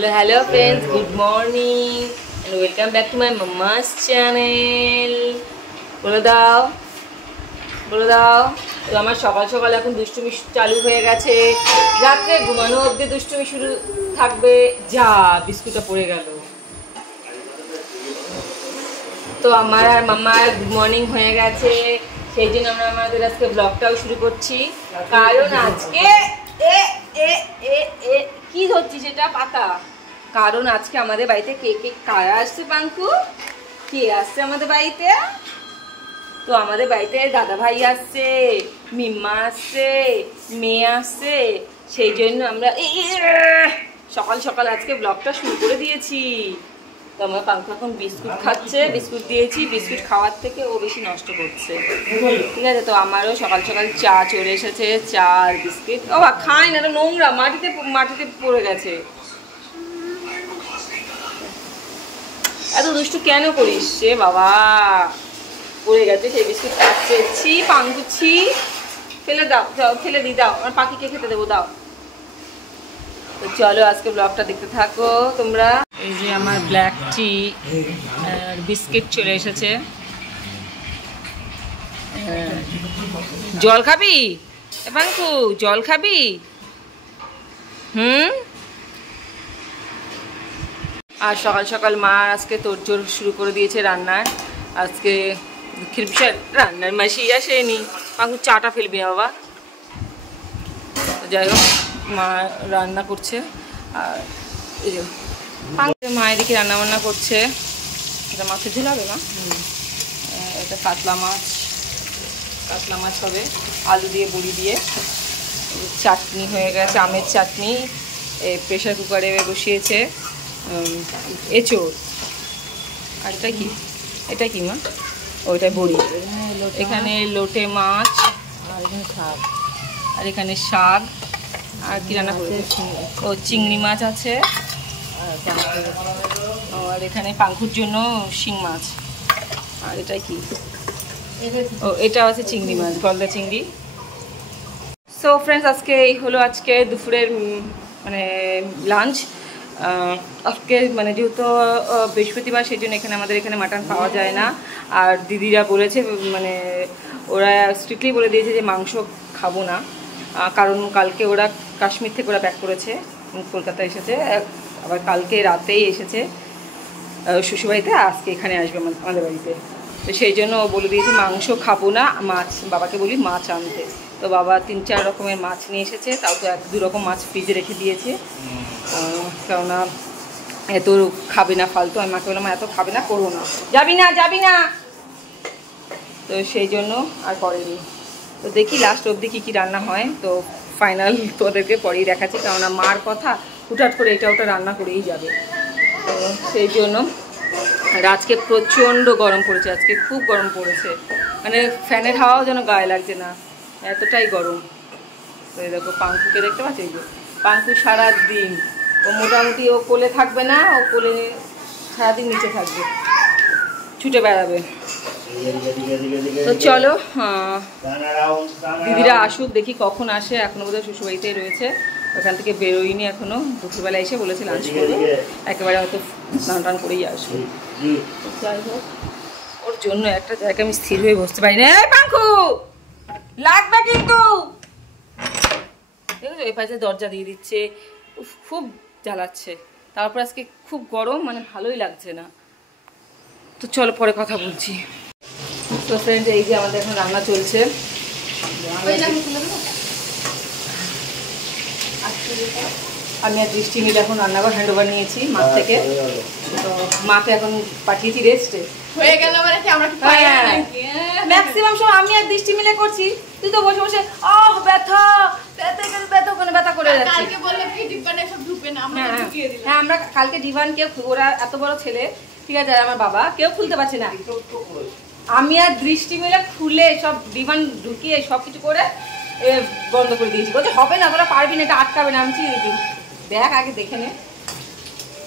Hello friends, good morning and welcome back to my mama's channel. বলে দাও তো আমার সকাল সকাল এখন দুষ্টুমি চালু হয়ে গেছে। রাতে ঘুমানো অবধি দুষ্টুমি শুরু থাকবে। যা বিস্কুটটা পড়ে গেল। তো আমার আর মামার গুড মর্নিং হয়ে গেছে, সেই জন্য আমরা আমাদের আজকে ব্লগটাও শুরু করছি। কারণ আজকে কি ধরছি সেটা পাতা, কারণ আজকে আমাদের বাড়িতে কে কারা আসছে। পাঙ্কু, কে আসছে আমাদের বাড়িতে? তো আমাদের বাড়িতে দাদা ভাই আসছে, মিম্মা আসছে, মেয়ে আসছে। সেই জন্য আমরা সকাল সকাল আজকে ব্লগটা শুরু করে দিয়েছি। তো আমার পাঙ্কু এখন বিস্কুট খাচ্ছে, বিস্কুট দিয়েছি। বিস্কুট খাওয়ার থেকে ও বেশি নষ্ট করছে, ঠিক আছে। তো আমারও সকাল সকাল চা চলে এসেছে, চা আর বিস্কিট। ও খাই না, নোংরা মাটিতে পড়ে গেছে। এত দুষ্টু কেন করিস রে বাবা? পড়ে গেছে সেই বিস্কুট খাচ্ছে। ছি পাঙ্কু, ছি, ফেলে দাও, যাও ফেলে দিই, দাও আমার পাখিকে খেতে দেবো, দাও। তো চলো আজকে ব্লগটা দেখতে থাকো তোমরা। এই যে আমার ব্ল্যাক টি আর বিস্কিট চলে এসেছে। জল খাবি পাঙ্কু? জল খাবি? আর সকাল সকাল মা আজকে তোড়জোড় শুরু করে দিয়েছে রান্নার। আজকে দুঃখের বিষয়, রান্নার মাসি আসেনি। পাঙ্কু চাটা ফেলবি বাবা। যাই হোক, মা রান্না করছে। আর এই যে মা এদিকে রান্না বান্না করছে। এটা মাছের ঝোল হবে মা? এটা কাতলা মাছ হবে আলু দিয়ে বড়ি দিয়ে। চাটনি হয়ে গেছে, আমের চাটনি। প্রেশার কুকারে বসিয়েছে এঁচোড়। আর এটা কি মা? ওইটা বড়ি। এখানে লোটে মাছ, আর এখানে শাক। আর কি রান্না করেছে? ও চিংড়ি মাছ আছে। আর এখানে পাঙ্কুর জন্য শিং মাছ। আর এটা কি? ও এটা আছে চিংড়ি মাছ, গলদা চিংড়ি। সো ফ্রেন্ডস, আজকে এই হলো আজকে দুপুরের মানে লাঞ্চ। আজকে মানে যেহেতু বৃহস্পতিবার, সেই জন্য আমাদের এখানে মাটন পাওয়া যায় না। আর দিদিরা বলেছে, মানে ওরা স্ট্রিক্টলি বলে দিয়েছে যে মাংস খাবো না। কারণ কালকে ওরা কাশ্মীর থেকে ওরা ব্যাক করেছে, কলকাতা এসেছে, আবার কালকে রাতেই এসেছে শ্বশুরবাড়িতে। আজকে এখানে আসবে আমাদের বাড়িতে। তো সেই জন্য ও বলে দিয়েছে মাংস খাবো না, মাছ। বাবাকে বলি মাছ আনতে। তো বাবা 3-4 রকমের মাছ নিয়ে এসেছে। তাও তো 1-2 রকম মাছ ফ্রিজে রেখে দিয়েছে, কেননা এত খাবে না ফালতু। আমি মাকে বললাম এত খাবে না, করবো না, যাবি না। তো সেই জন্য আর করেনি। তো দেখি লাস্ট অবধি কী রান্না হয়। তো ফাইনাল তোদেরকে পরেই দেখাচ্ছি, কেননা মার কথা হুটহাট করে এটা ওটা রান্না করেই যাবে। তো সেই জন্য আর আজকে প্রচণ্ড গরম পড়েছে, আজকে খুব গরম পড়েছে। মানে ফ্যানের হাওয়াও যেন গায়ে লাগছে না, এতটাই গরম। তো এই দেখো পাঙ্কুকে দেখতে পাচ্ছি, এই যে পাঙ্কু সারাদিন ও মোটামুটি ও কোলে থাকবে না, ও কোলে সারাদিন নিচে থাকবে, ছুটে বেড়াবে। তো চলো দিদিরা আসুক, দেখি কখন আসে। এখনো বোধহয় শ্বশুরবাড়িতেই রয়েছে, ওখান থেকে বেরোয়নি এখনো। দুপুরবেলা এসে বলেছে লাঞ্চ করবে, একেবারে হয়তো স্নান টান করেই আসবে। যাই হোক, ওর জন্য একটা জায়গায় আমি স্থির হয়ে বসতে পারি না। পাঙ্কু লাগবে কিন্তু। দেখো এই পাশে দরজা দিয়ে দিচ্ছে, খুব জ্বালাচ্ছে। তারপর আজকে খুব গরম, মানে ভালোই লাগছে না। তো চলো পরে কথা বলছি। তো ফ্রেন্ড, এই যে আমাদের এখন রান্না চলছে। আমি আর দৃষ্টি মিলে এখন রান্নাঘর হ্যান্ডওভার নিয়েছি মাঠ থেকে। তো মাকে এখন পাঠিয়েছি রেস্টে। হয়ে গেল মানে কি আমরা ম্যাক্সিমাম সময় আমি আর দৃষ্টি মিলে করছি। তুই তো বসে বসে ব্যথা ওখানে ব্যথা করে যাচ্ছে। কালকে বললে কি ডিবানে সব ঢুকবে না, আমরা ঢুকিয়ে দিলাম। হ্যাঁ, আমরা কালকে ডিভান কেউ, ওরা এত বড় ছেলে, ঠিক আছে, আমার বাবা কেউ খুলতে পারছে না। আমি আর দৃষ্টি মিলে খুলে সব ডিভান ঢুকিয়ে সব কিছু করে বন্ধ করে দিয়েছি। বলছে হবে না, তোরা পারবি না, এটা আটকাবে না। আমি দেখ আগে দেখে নে।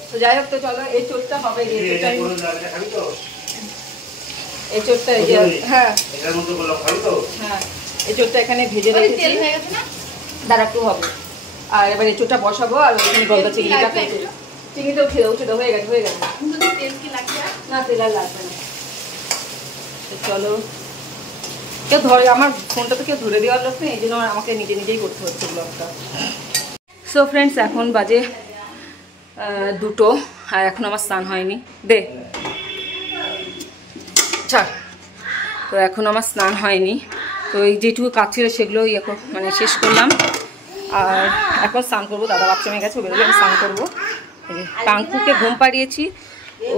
তো যাই হোক, তো চলো এই চোটটা হবে। এই চোটটা হ্যাঁ এই চোটটা এখানে ভেজে রেখেছি, দাঁড়া একটু হবে। আর এবার এই চোটটা বসাবো, আর ওইখানে গলদা চিংড়িটা চিংড়ি তো উঠে দাও, হয়ে গেছে হয়ে গেছে। তেল কি লাগবে? না তেল আর লাগবে না। চলো, কেউ ধরে আমার ফোনটা তো কেউ ধরে দেওয়ার লোক নেই, এই জন্য আমাকে নিজে নিজেই করতে হচ্ছে ব্লগটা। সো ফ্রেন্ডস, এখন বাজে 2টো, আর এখন আমার স্নান হয়নি। দে ছাড়। তো এখন আমার স্নান হয়নি, তো এই যেটুকু কাজ ছিল সেগুলো মানে শেষ করলাম, আর এখন স্নান করবো। দাদা বাথরুমে গেছে, বেরোলে আমি স্নান করবো। পাঙ্কুকে ঘুম পাড়িয়েছি, ও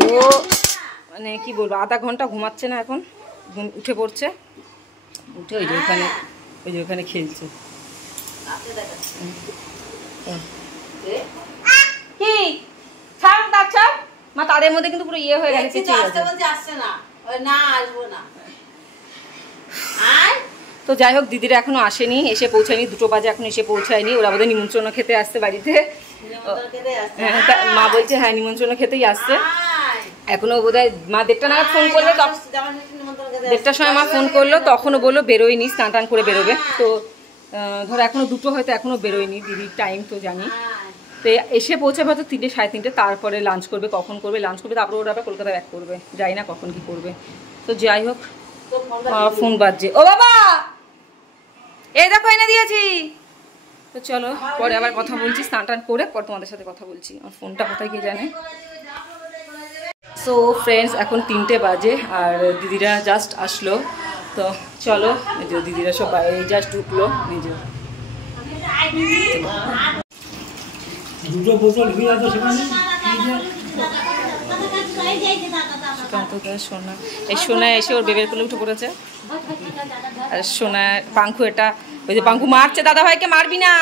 মানে কি বলবো, আধা ঘন্টা ঘুমাচ্ছে না, এখন উঠে পড়ছে, উঠে ওই যে ওখানে খেলছে। কি ছাড় তার মা, তাদের মধ্যে কিন্তু পুরো ইয়ে হয়ে গেছে। তো যাই হোক, দিদিরা এখনো আসেনি, এসে পৌঁছায়নি, 2টো বাজে এখন এসে পৌঁছায়নি। ওরা বোধহয় নিমন্ত্রণ খেতে আসছে বাড়িতে, মা বলছে হ্যাঁ নিমন্ত্রণ খেতেই আসছে। এখনো বোধহয় মা 1:30 নাগাদ ফোন করলো, 1:30টার সময় মা ফোন করলো, তখনও বললো বেরোয়নি, স্নান টান করে বেরোবে। তো ধরো এখনো 2টো, হয়তো এখনো বেরোয়নি, দিদির টাইম তো জানি। তো এসে পৌঁছাবে হয়তো 3টে, 3:30, তারপরে লাঞ্চ করবে। কখন করবে লাঞ্চ করবে, তারপরে ওরা আবার কলকাতা ব্যাক করবে, যাই না কখন কি করবে। তো যাই হোক, ফোন বাজছে। ও বাবা, এই দেখো এনে দিয়েছি। তো চলো, পরে আবার কথা বলছি, স্নান টান করে পর তোমাদের সাথে কথা বলছি। আমার ফোনটা কোথায় কে জানে। সো ফ্রেন্ডস, এখন 3টে বাজে, আর দিদিরা জাস্ট আসলো। তো চলো, এই যে দিদিরা সব বাইরে জাস্ট ঢুকলো। এই যে সোনা এসে ওর বেবের কোলে উঠে পড়েছে। আর সোনা পাঙ্কু, এটা ওই যে পাঙ্কু মারছে দাদা ভাইকে, মারবি না।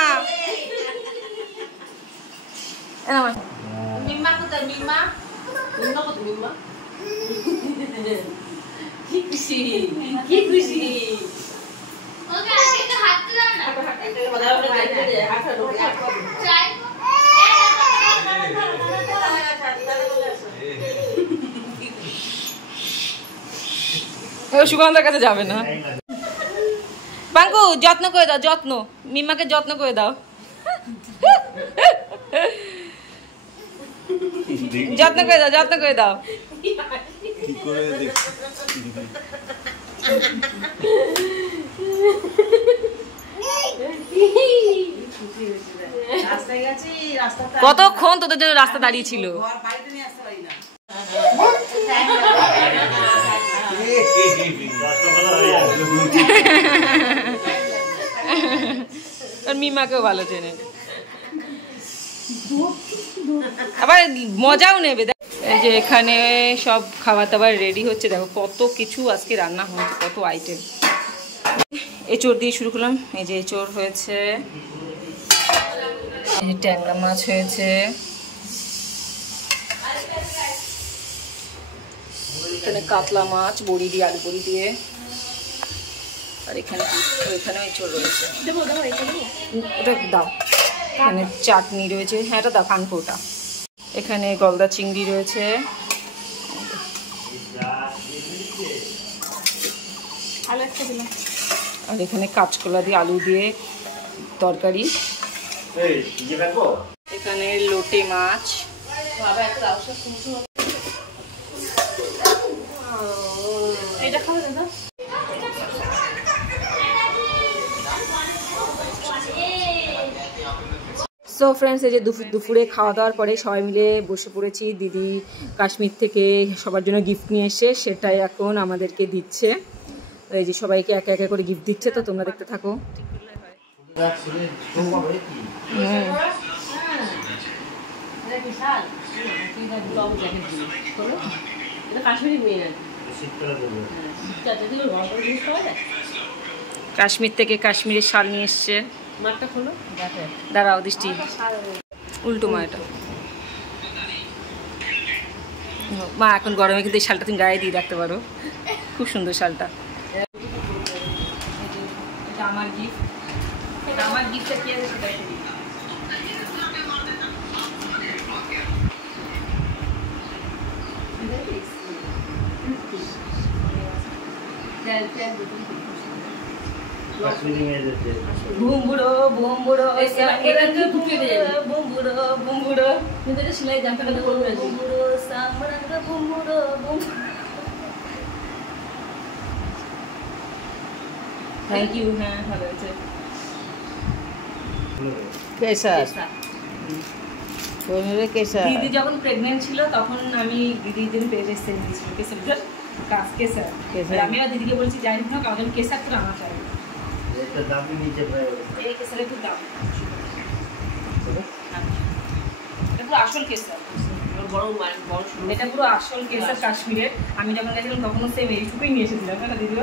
কি খুশি, কি খুশি। সুগন্ধার কাছে যাবে না। পাঙ্কু যত্ন করে দাও, যত্ন, মিম্মাকে যত্ন করে দাও, যত্ন করে দাও, যত্ন করে দাও। কতক্ষণ তোদের জন্য রাস্তা দাঁড়িয়ে ছিল। মিমাকেও ভালো চেনে, আবার মজাও নেবে। এই যে এখানে সব খাবার দাবার রেডি হচ্ছে, দেখো কত কিছু আজকে রান্না হচ্ছে, কত আইটেম। এঁচড় দিয়ে শুরু করলাম। এই যে এঁচড় হয়েছে, এই যে ট্যাংরা মাছ হয়েছে, এখানে কাতলা মাছ বড়ি দিয়ে, আলু বড়ি দিয়ে, আর এখানে এখানেও এঁচড় রয়েছে। ওটা দাও। এখানে চাটনি রয়েছে, হ্যাঁ এটা দাও, কানকো ওটা। এখানে গলদা চিংড়ি রয়েছে, আর এখানে কাঁচকলা দিয়ে আলু দিয়ে তরকারি। এখানে লোটে মাছ, এটা খাবে দাদা। সো ফ্রেন্ডস, এই যে দুপুরে খাওয়া দাওয়ার পরে সবাই মিলে বসে পড়েছি। দিদি কাশ্মীর থেকে সবার জন্য গিফট নিয়ে এসে সেটাই এখন আমাদেরকে দিচ্ছে। এই যে সবাইকে একে একে করে গিফট দিচ্ছে, তো তোমরা দেখতে থাকো। কাশ্মীর থেকে কাশ্মীরের শাল নিয়ে এসছে। দাঁড়াও দৃষ্টি, উল্টো মা, এটা মা এখন গরমে কিন্তু এই শালটা তুমি গায়ে দিয়ে রাখতে পারো, খুব সুন্দর শালটা। এটা আমার গিফট, এটা আমার গিফটটা কি আছে সেটা বুমবুড়ো বুমবুড়ো এটা তো ঢুকে যাবে বুমবুড়ো বুমবুড়ো কিন্তু এটা সেলাই জামটা করবে বুমবুড়ো সামরাঙ্গা বুমবুড়ো থ্যাংক ইউ হ্যাঁ ভালো আছে কেসার পনিরের কেসার দিদি যখন প্রেগনেন্ট ছিল তখন আমি দিদির জন্য পেঁয়াজ দিয়েছিল কেসার কেসার আমি আর দিদিকে বলছি যাই না কারণ কেসার তো আনা চাই এটা দামি নিচে প্রায় এই কেসারের খুব দাম এটা পুরো আসল কেসার এটা পুরো আসল কেসার কাশ্মীরের আমি যখন গেছিলাম তখনও সেম এইটুকুই নিয়ে এসেছিলাম না দিদি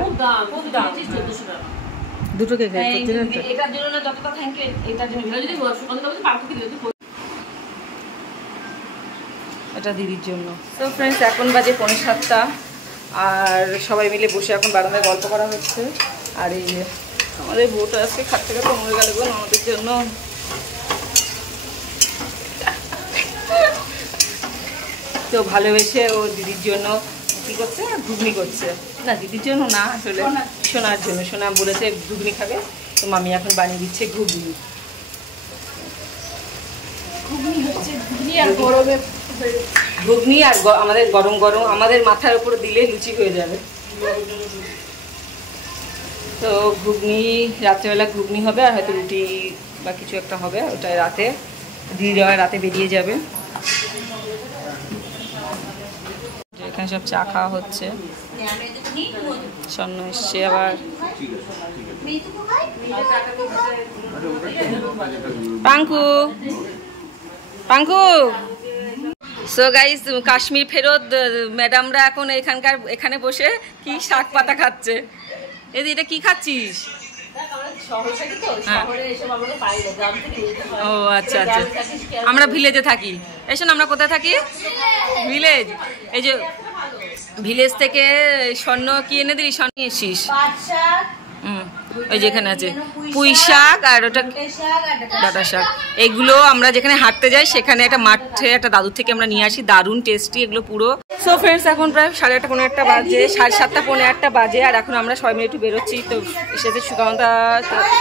খুব দাম 1400 টাকা দুটো কেক এটার জন্য না যতটা থ্যাংক ইউ এটার জন্য যদি এটা দিদির জন্য। তো ফ্রেন্ডস এখন বাজে 7:45 আর সবাই মিলে বসে এখন বারান্দায় গল্প করা হচ্ছে। আর এই যে আমাদের বউটা আজকে খাচ্ছে খাচ্ছে মরে গেল গো আমাদের জন্য। তো ভালোবেসে ও দিদির জন্য কী করছে ঘুগনি করছে, না দিদির জন্য না আসলে সোনার জন্য। সোনা বলেছে ঘুগনি খাবে, তো মামি এখন বানিয়ে দিচ্ছে ঘুগনি। ঘুগনি আর আমাদের গরম গরম আমাদের মাথার উপর দিলে লুচি হয়ে যাবে। তো ঘুগনি রাত্রেবেলা ঘুগনি হবে আর হয়তো রুটি বা কিছু একটা হবে, ওটাই রাতে দিয়ে যাওয়ার রাতে বেরিয়ে যাবে। এখানে সব চা খাওয়া হচ্ছে, স্বর্ণ এসছে আবার। পাঙ্কু পাঙ্কু সো গাইস কাশ্মীর ফেরত ম্যাডামরা এখন এখানে বসে কি শাক পাতা খাচ্ছে। এই এটা কি খাচ্ছিস? ও আচ্ছা আচ্ছা, আমরা ভিলেজে থাকি। এসো আমরা কোথায় থাকি? ভিলেজ। এই যে ভিলেজ থেকে স্বর্ণ কি এনে দিলি? স্বর্ণ এসিস ওই যেখানে আছে পুঁই শাক আর ওটা ডাঁটা শাক। এগুলো আমরা যেখানে হাঁটতে যাই সেখানে একটা মাঠে একটা দাদুর থেকে আমরা নিয়ে আসি, দারুণ টেস্টি এগুলো পুরো। সো ফ্রেন্ডস এখন প্রায় 8:30 পৌনে 1টা বাজে, 7:30 পৌনে 1টা বাজে। আর এখন আমরা সবাই মিলে একটু বেরোচ্ছি। তো এসেছে সুকান্তা,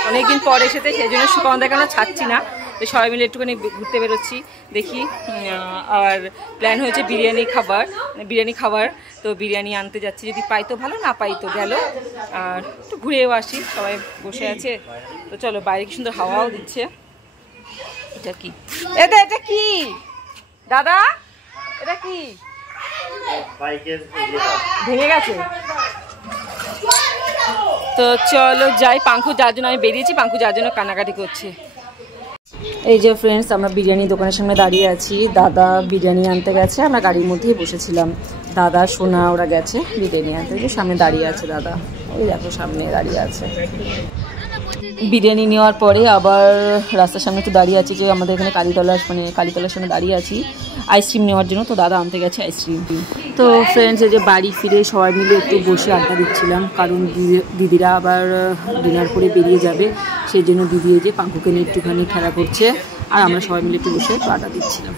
অনেকদিন পরে এসেছে, সেই জন্য সুকান্তাকে আমরা ছাড়ছি না। তো সবাই মিলে একটুখানি ঘুরতে বেরোচ্ছি দেখি। আর প্ল্যান হয়েছে বিরিয়ানি খাবার। তো বিরিয়ানি আনতে যাচ্ছি, যদি পাই তো ভালো, না পাই তো গেল। আর একটু ঘুরেও আসি, সবাই বসে আছে। তো চলো, বাইরে কি সুন্দর হাওয়াও দিচ্ছে। এটা কি এটা কি দাদা? এটা কি ভেঙে গেছে? তো চলো যাই। পাঙ্কু যার জন্য আমি বেরিয়েছি, পাঙ্কু যার জন্য কান্নাকাটি করছে। এই যে ফ্রেন্ডস আমরা বিরিয়ানি দোকানের সামনে দাঁড়িয়ে আছি। দাদা বিরিয়ানি আনতে গেছে, আমরা গাড়ির মধ্যেই বসেছিলাম। দাদা সোনা ওরা গেছে বিরিয়ানি আনতে। যে সামনে দাঁড়িয়ে আছে দাদা, ওই দেখো সামনে দাঁড়িয়ে আছে। বিরিয়ানি নেওয়ার পরে আবার রাস্তার সামনে একটু দাঁড়িয়ে আছি, যে আমাদের এখানে কালীতলার সামনে দাঁড়িয়ে আছি আইসক্রিম নেওয়ার জন্য। তো দাদা আনতে গেছে আইসক্রিম। তো ফ্রেন্ডস এই যে বাড়ি ফিরে সবাই মিলে একটু বসে আড্ডা দিচ্ছিলাম, কারণ দিদিরা আবার ডিনার করে বেরিয়ে যাবে। সেই জন্য দিদি এই যে পাঙ্কুকে নিয়ে একটুখানি খেলা করছে, আর আমরা সবাই মিলে একটু বসে আড্ডা দিচ্ছিলাম।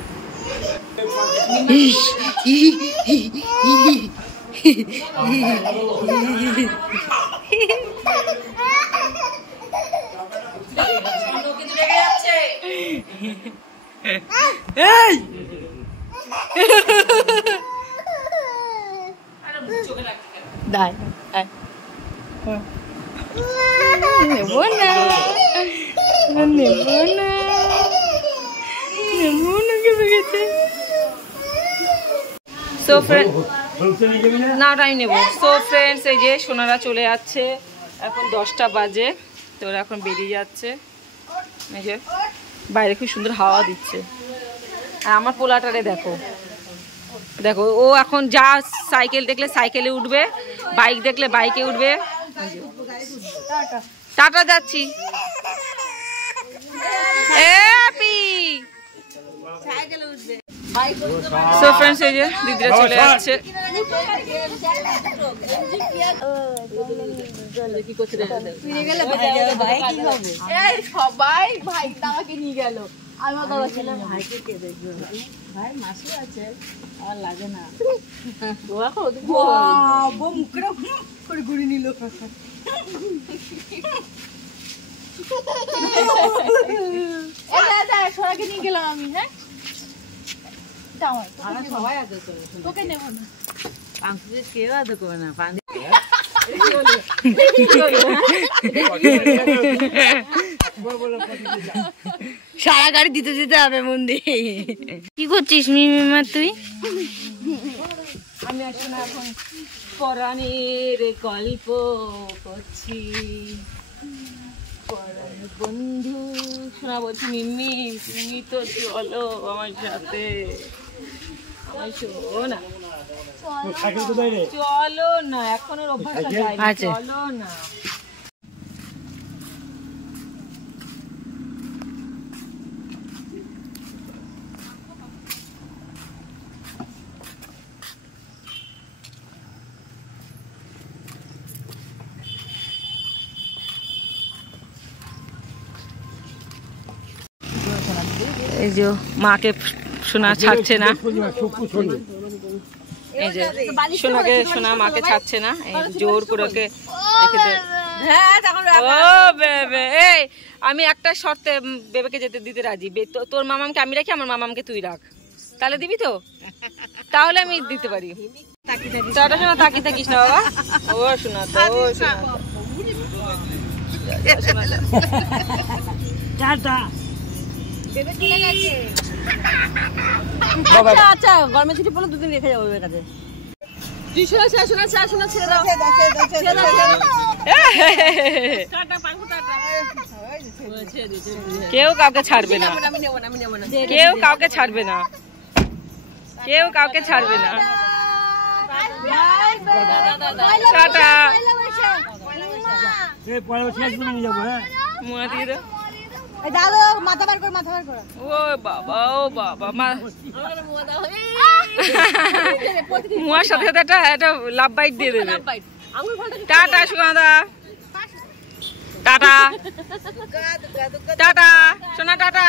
সো ফ্রেন্ড না টাইম নেব। সো ফ্রেন্ডস এই যে সোনারা চলে যাচ্ছে, এখন 10টা বাজে। তো ওরা এখন বেরিয়ে যাচ্ছে। এই যে বাইরে খুব সুন্দর হাওয়া দিচ্ছে। আর আমার পোলাটারে দেখো দেখো, ও এখন যা সাইকেল দেখলে সাইকেলে উঠবে, বাইক দেখলে বাইকে উঠবে। টাটা যাচ্ছি। সো ফ্রেন্ডস এই যে দিদিরা চলে যাচ্ছে। সবাই ভাই আমাকে নিয়ে গেল। ভাইকে কে দেখবে? ভাই মাসি আছে, আর লাগে না। মুখটা করে ঘুরে নিল। সোনাকে নিয়ে গেলাম আমি। হ্যাঁ সবাই আদর করে, তোকে নেবো না। পাঙ্কুকে কেউ আদর করে না। পানি সারা গাড়ি দিতে দিতে হবে মন্দির। কি করছিস মিমিমা তুই? আমি আসলে এখন পরাণের গল্প করছি। পরাণের বন্ধু শোনা বলছি, মিম্মি তুমি তো চলো আমার সাথে, আমার শোনা চলো না, এখনো অভ্যাসটা যায়নি, চলো না। এই যে মাকে সোনা ছাড়ছে না, এই যে সোনাকে, সোনা মাকে ছাড়ছে না, এই জোর করে ওকে রেখে দে। ও বেবে, এই আমি একটা শর্তে বেবেকে যেতে দিতে রাজি। তোর মামামকে আমি রাখি, আমার মামামকে তুই রাখ, তাহলে দিবি তো? তাহলে আমি দিতে পারি। টাটা শোনা, তাকি থাকিস না বাবা। ও শোনা তো, ও শোনা টাটা। আচ্ছা গরমের ছুটি পড়লে দুদিন রেখে যাবো কাছে। কেউ কাউকে ছাড়বে না, কেউ কাউকে ছাড়বে না, কেউ কাউকে ছাড়বে না। টাটা। মুয়া দিয়ে দাও। দাদু মাথা বার করে, মাথা বার করে। ও বাবা, ও বাবা, মুয়ার সাথে সাথে একটা লাভ বাইট দিয়ে দেবে। টাটা সুগন্ধা, টাটা টাটা সোনা, টাটা।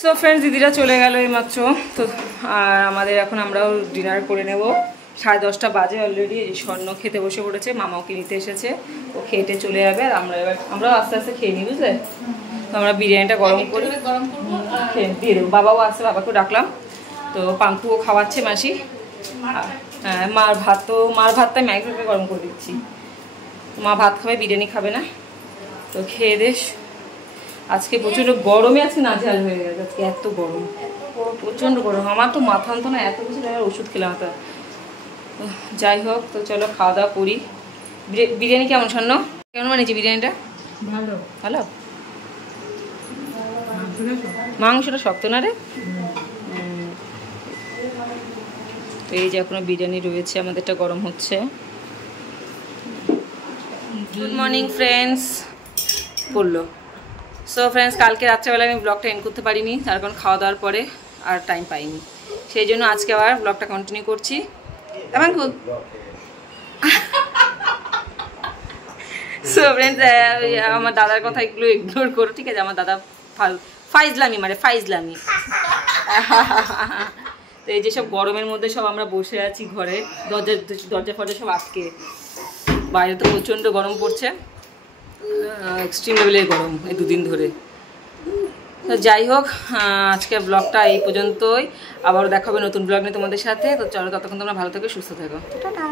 সো ফ্রেন্ডস, দিদিরা চলে গেল এইমাত্র তো, আর আমাদের এখন আমরাও ডিনার করে নেব। 10:30 বাজে অলরেডি। এই স্বর্ণ খেতে বসে পড়েছে, মামাকে নিতে এসেছে, ও খেটে চলে যাবে। আর আমরাও আস্তে আস্তে খেয়ে নিই, বুঝলে? তো আমরা বিরিয়ানিটা গরম করে দিয়ে দেবো। বাবাও আসছে, বাবাকেও ডাকলাম। তো পাঙ্কুও খাওয়াচ্ছে মাসি। হ্যাঁ, মার ভাতটা আমি একসাথে গরম করে দিচ্ছি। মা ভাত খাবে, বিরিয়ানি খাবে না। তো খেয়ে দেশ। আজকে প্রচণ্ড গরমে আজকে নাজেহাল হয়ে গেছে, আজকে এত গরম, প্রচণ্ড গরম। আমার তো মাথা আনতো না, এত কিছু ওষুধ খেলাম তো। যাই হোক, তো চলো খাওয়া দাওয়া করি। বিরিয়ানি কেমন স্বর্ণ, কেমন বানিয়েছি বিরিয়ানিটা? ভালো ভালো। মাংসটা শক্ত না রে? তো এই যে এখনো বিরিয়ানি রয়েছে, আমাদেরটা গরম হচ্ছে। গুড মর্নিং ফ্রেন্ডস, পড়লো। সো ফ্রেন্ডস, কালকে রাত্রেবেলা আমি ব্লগটা এন্ড করতে পারিনি, তার কারণ খাওয়া দাওয়ার পরে আর টাইম পাইনি। সেই জন্য আজকে আবার ব্লগটা কন্টিনিউ করছি। এমন খুব সো ফ্রেন্ডস, আমার দাদার কথা এগুলো ইগনোর করো, ঠিক আছে? আমার দাদা ফাইজলামি মানে ফাইজলামি। তো এই যে সব গরমের মধ্যে সব আমরা বসে আছি ঘরে, দরজা ফরজা সব আটকে। বাইরে তো প্রচণ্ড গরম পড়ছে, এক্সট্রিম লেভেলের গরম এই দুদিন ধরে। তো যাই হোক, আজকের ব্লগটা এই পর্যন্তই। আবারও দেখা হবে নতুন ব্লগ নিয়ে তোমাদের সাথে। তো চলো, ততক্ষণ তোমরা ভালো থেকো, সুস্থ থেকো। টাটা।